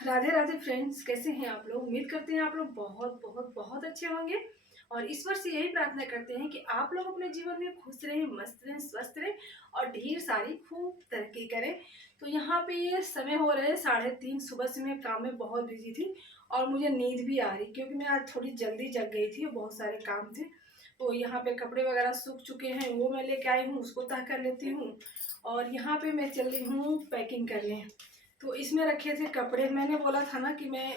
Radhe Radhe friends, कैसे हैं आप लोग। उम्मीद करते हैं आप लोग बहुत बहुत बहुत अच्छे होंगे और ईश्वर से यही प्रार्थना करते हैं कि आप लोग अपने जीवन में खुश रहें, मस्त रहें, स्वस्थ रहें और ढेर सारी खूब तरक्की करें। तो यहाँ पे ये समय हो रहे हैं 3:30। सुबह से मैं काम में बहुत बिजी थी और मुझे नींद भी आ रही क्योंकि मैं आज थोड़ी जल्दी जग गई थी, बहुत सारे काम थे। तो यहाँ पे कपड़े वगैरह सूख चुके हैं, वो मैं लेके आई हूँ, उसको तह कर लेती हूँ। और यहाँ पे मैं चल रही हूँ पैकिंग करने। तो इसमें रखे थे कपड़े। मैंने बोला था ना कि मैं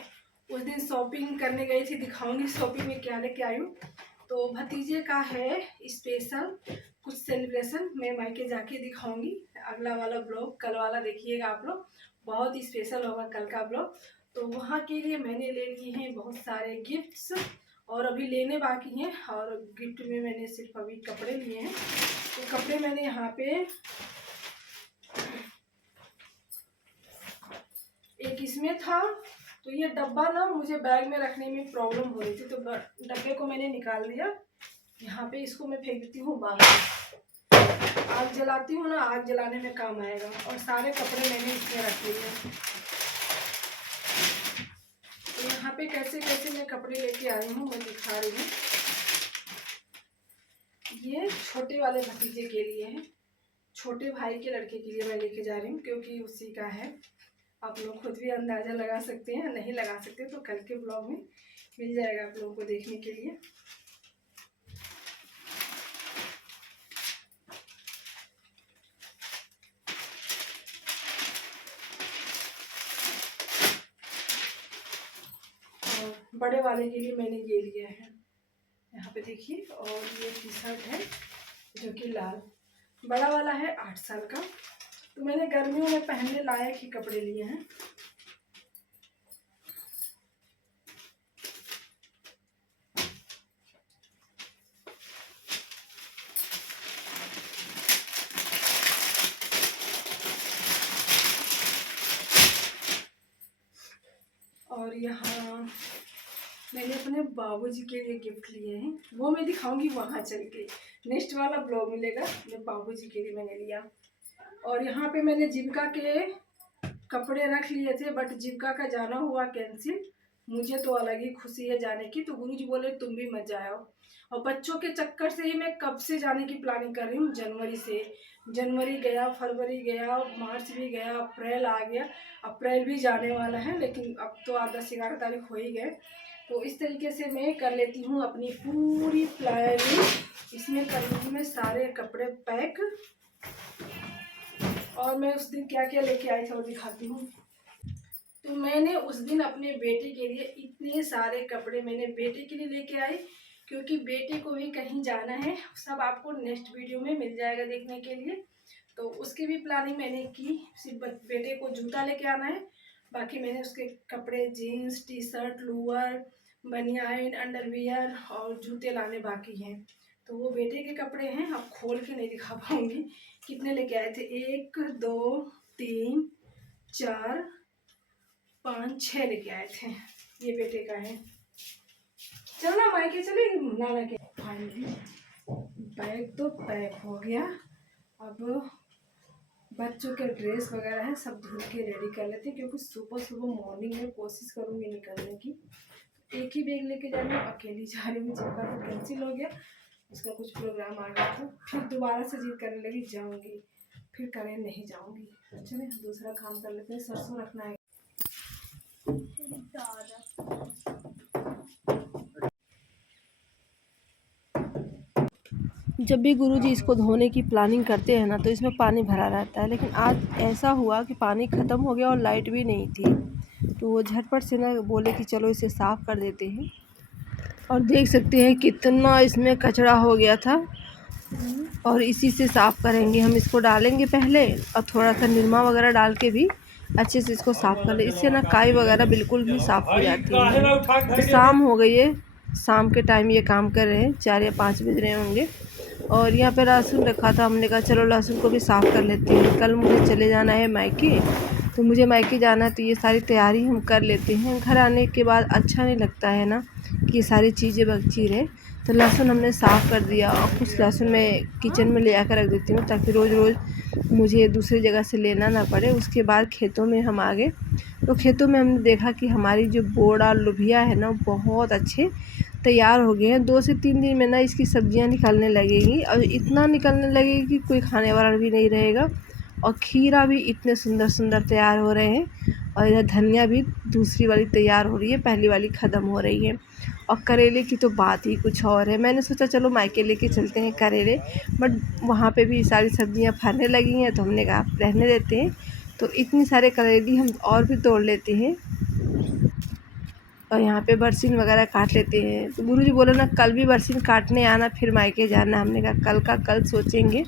उस दिन शॉपिंग करने गई थी, दिखाऊंगी शॉपिंग में क्या लेके आई हूँ। तो भतीजे का है स्पेशल कुछ सेलिब्रेशन, मैं मायके जाके दिखाऊंगी। अगला वाला ब्लॉग, कल वाला देखिएगा आप लोग, बहुत ही स्पेशल होगा कल का ब्लॉग। तो वहाँ के लिए मैंने ले लिए हैं बहुत सारे गिफ्ट्स और अभी लेने बाकी हैं। और गिफ्ट में मैंने सिर्फ अभी कपड़े लिए हैं। तो कपड़े मैंने यहाँ पे एक इसमें था। तो ये डब्बा ना मुझे बैग में रखने में प्रॉब्लम हो रही थी, तो डब्बे को मैंने निकाल दिया। यहाँ पे इसको मैं फेंक देती हूँ बाहर। आग जलाती हूँ ना, आग जलाने में काम आएगा। और सारे कपड़े मैंने इसमें रख लिए। तो यहाँ पे कैसे कैसे मैं कपड़े लेके आई हूँ मैं दिखा रही हूँ। ये छोटे वाले भतीजे के लिए है, छोटे भाई के लड़के के लिए मैं लेके जा रही हूँ क्योंकि उसी का है। आप लोग खुद भी अंदाज़ा लगा सकते हैं, नहीं लगा सकते तो कल के ब्लॉग में मिल जाएगा आप लोगों को देखने के लिए। और बड़े वाले के लिए मैंने ये लिया है, यहाँ पे देखिए। और ये टी शर्ट है जो कि लाल, बड़ा वाला है 8 साल का। तो मैंने गर्मियों में पहनने लायक ही कपड़े लिए हैं। और यहाँ मैंने अपने बाबूजी के लिए गिफ्ट लिए हैं, वो मैं दिखाऊंगी वहाँ चल के, नेक्स्ट वाला ब्लॉग मिलेगा। मैं बाबूजी के लिए मैंने लिया। और यहाँ पे मैंने जीविका के कपड़े रख लिए थे, बट जीविका का जाना हुआ कैंसिल। मुझे तो अलग ही खुशी है जाने की, तो गुरुजी बोले तुम भी मत जाओ। और बच्चों के चक्कर से ही मैं कब से जाने की प्लानिंग कर रही हूँ, जनवरी से। जनवरी गया, फरवरी गया, मार्च भी गया, अप्रैल आ गया, अप्रैल भी जाने वाला है, लेकिन अब तो 10-11 तारीख हो ही गए। तो इस तरीके से मैं कर लेती हूँ अपनी पूरी प्लानिंग। इसमें कर लूँगी मैं सारे कपड़े पैक। और मैं उस दिन क्या क्या लेके आई थी वो दिखाती हूँ। तो मैंने उस दिन अपने बेटे के लिए इतने सारे कपड़े मैंने बेटे के लिए लेके आई, क्योंकि बेटे को भी कहीं जाना है। सब आपको नेक्स्ट वीडियो में मिल जाएगा देखने के लिए। तो उसकी भी प्लानिंग मैंने की, सिर्फ बेटे को जूता लेके आना है, बाकी मैंने उसके कपड़े जीन्स, टी शर्ट, लोअर, बनियान, अंडरवियर और जूते लाने बाकी हैं। तो वो बेटे के कपड़े हैं, अब खोल के नहीं दिखा पाऊँगी कितने लेके आए थे। 1 2 3 4 5 6 लेके आए थे। ये बेटे का है। चलो ना मायके चले नाना के। फाइनली बैग तो पैक हो गया। अब बच्चों के ड्रेस वगैरह है, सब धुल के रेडी कर लेते हैं, क्योंकि सुबह सुबह मॉर्निंग में कोशिश करूँगी निकलने की। एक ही बैग लेके जा रही हूँ, अकेली जा रही हूँ। जिनका तो कैंसिल हो गया, उसका कुछ प्रोग्राम आ गया, तो फिर दोबारा से जिद करने लगी जाऊँगी, फिर करें नहीं जाऊँगी। चले दूसरा काम कर लेते हैं, सरसों रखना है। जब भी गुरुजी इसको धोने की प्लानिंग करते हैं ना, तो इसमें पानी भरा रहता है। लेकिन आज ऐसा हुआ कि पानी ख़त्म हो गया और लाइट भी नहीं थी, तो वो झटपट से ना बोले कि चलो इसे साफ़ कर देते हैं। और देख सकते हैं कितना इसमें कचरा हो गया था, और इसी से साफ़ करेंगे। हम इसको डालेंगे पहले और थोड़ा सा निरमा वगैरह डाल के भी अच्छे से इसको साफ़ कर ले। इससे ना काई वगैरह बिल्कुल भी साफ़ हो जाती है। तो शाम हो गई है, शाम के टाइम ये काम कर रहे हैं, 4 या 5 बज रहे होंगे। और यहाँ पे लहसुन रखा था, हमने कहा चलो लहसुन को भी साफ़ कर लेते हैं। कल मुझे चले जाना है मायके, तो मुझे मायके जाना है तो ये सारी तैयारी हम कर लेते हैं। घर आने के बाद अच्छा नहीं लगता है ना कि ये सारी चीज़ें बची रहे। तो लहसुन हमने साफ़ कर दिया और कुछ लहसुन मैं किचन में ले आकर रख देती हूँ ताकि रोज़ रोज़ मुझे दूसरी जगह से लेना ना पड़े। उसके बाद खेतों में हम आ गए, तो खेतों में हमने देखा कि हमारी जो बोड़ा लोबिया है ना बहुत अच्छे तैयार हो गए हैं। 2 से 3 दिन में ना इसकी सब्जियां निकलने लगेंगी और इतना निकलने लगेगी कि कोई खाने वाला भी नहीं रहेगा। और खीरा भी इतने सुंदर सुंदर तैयार हो रहे हैं और इधर धनिया भी दूसरी वाली तैयार हो रही है, पहली वाली ख़त्म हो रही है। और करेले की तो बात ही कुछ और है। मैंने सोचा चलो मायके लेके चलते हैं करेले, बट वहाँ पे भी सारी सब्जियां फलने लगी हैं तो हमने कहा रहने देते हैं। तो इतनी सारे करेली हम और भी तोड़ लेते हैं और यहाँ पे बरसीन वगैरह काट लेते हैं। तो गुरुजी बोले ना कल भी बरसीन काटने आना, फिर मायके जाना। हमने कहा कल का कल सोचेंगे।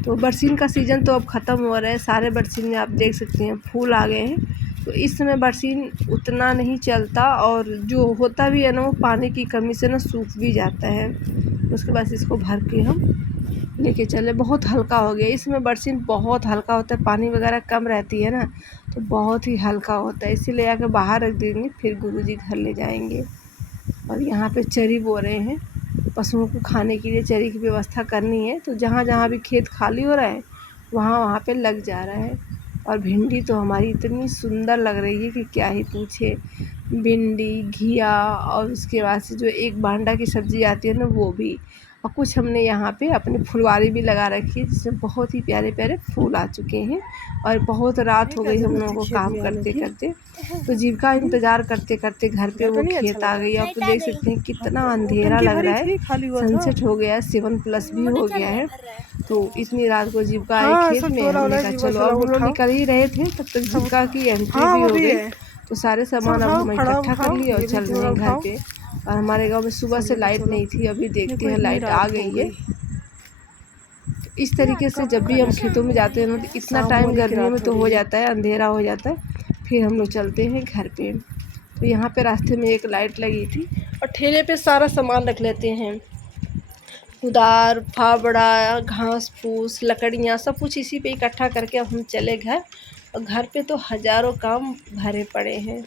तो बरसीन का सीज़न तो अब ख़त्म हो रहा है। सारे बरसीन में आप देख सकते हैं फूल आ गए हैं। तो इस समय बरसीन उतना नहीं चलता और जो होता भी है ना वो पानी की कमी से ना सूख भी जाता है। उसके बाद इसको भर के हम लेके चले। बहुत हल्का हो गया इस समय बरसीन, बहुत हल्का होता है, पानी वगैरह कम रहती है ना तो बहुत ही हल्का होता है। इसीलिए आकर बाहर रख देंगे, फिर गुरुजी घर ले जाएंगे। और यहाँ पे चरी बो रहे हैं, पशुओं को खाने के लिए चरी की व्यवस्था करनी है। तो जहाँ जहाँ भी खेत खाली हो रहा है वहाँ पे लग जा रहा है। और भिंडी तो हमारी इतनी सुंदर लग रही है कि क्या ही पूछे। भिंडी, घिया और उसके बाद से जो एक बांडा की सब्ज़ी आती है ना वो भी। और कुछ हमने यहाँ पे अपनी फुलवारी भी लगा रखी है जिसमें बहुत ही प्यारे प्यारे फूल आ चुके हैं। और बहुत रात हो गई हम लोगों को काम करते करते, तो जीविका इंतज़ार करते करते घर पे वो खेत आ गई। आप तो देख सकते हैं कितना अंधेरा लग रहा है, सनसेट हो गया है, 7+ भी हो गया है। तो इतनी रात को जीविका आई खेत में, हमने कहा चलो अब हम लोग निकल ही रहे थे तब तक जीविका की एंट्री भी हो गई। तो सारे सामान अब हम इकट्ठा कर लिए और चल रहे हैं घर पे। और हमारे गांव में सुबह से लाइट नहीं थी, अभी देखते हैं लाइट आ गई है। तो इस तरीके से जब भी हम खेतों में जाते हैं ना तो इतना टाइम गर्मियों में तो हो जाता है, अंधेरा हो जाता है, फिर हम लोग चलते हैं घर पे। तो यहाँ पे रास्ते में एक लाइट लगी थी और ठेले पे सारा सामान रख लेते हैं, कुदार, फावड़ा, घास फूस, लकड़ियाँ, सब कुछ इसी पे इकट्ठा करके अब हम चले घर। और घर पे तो हज़ारों काम भरे पड़े हैं।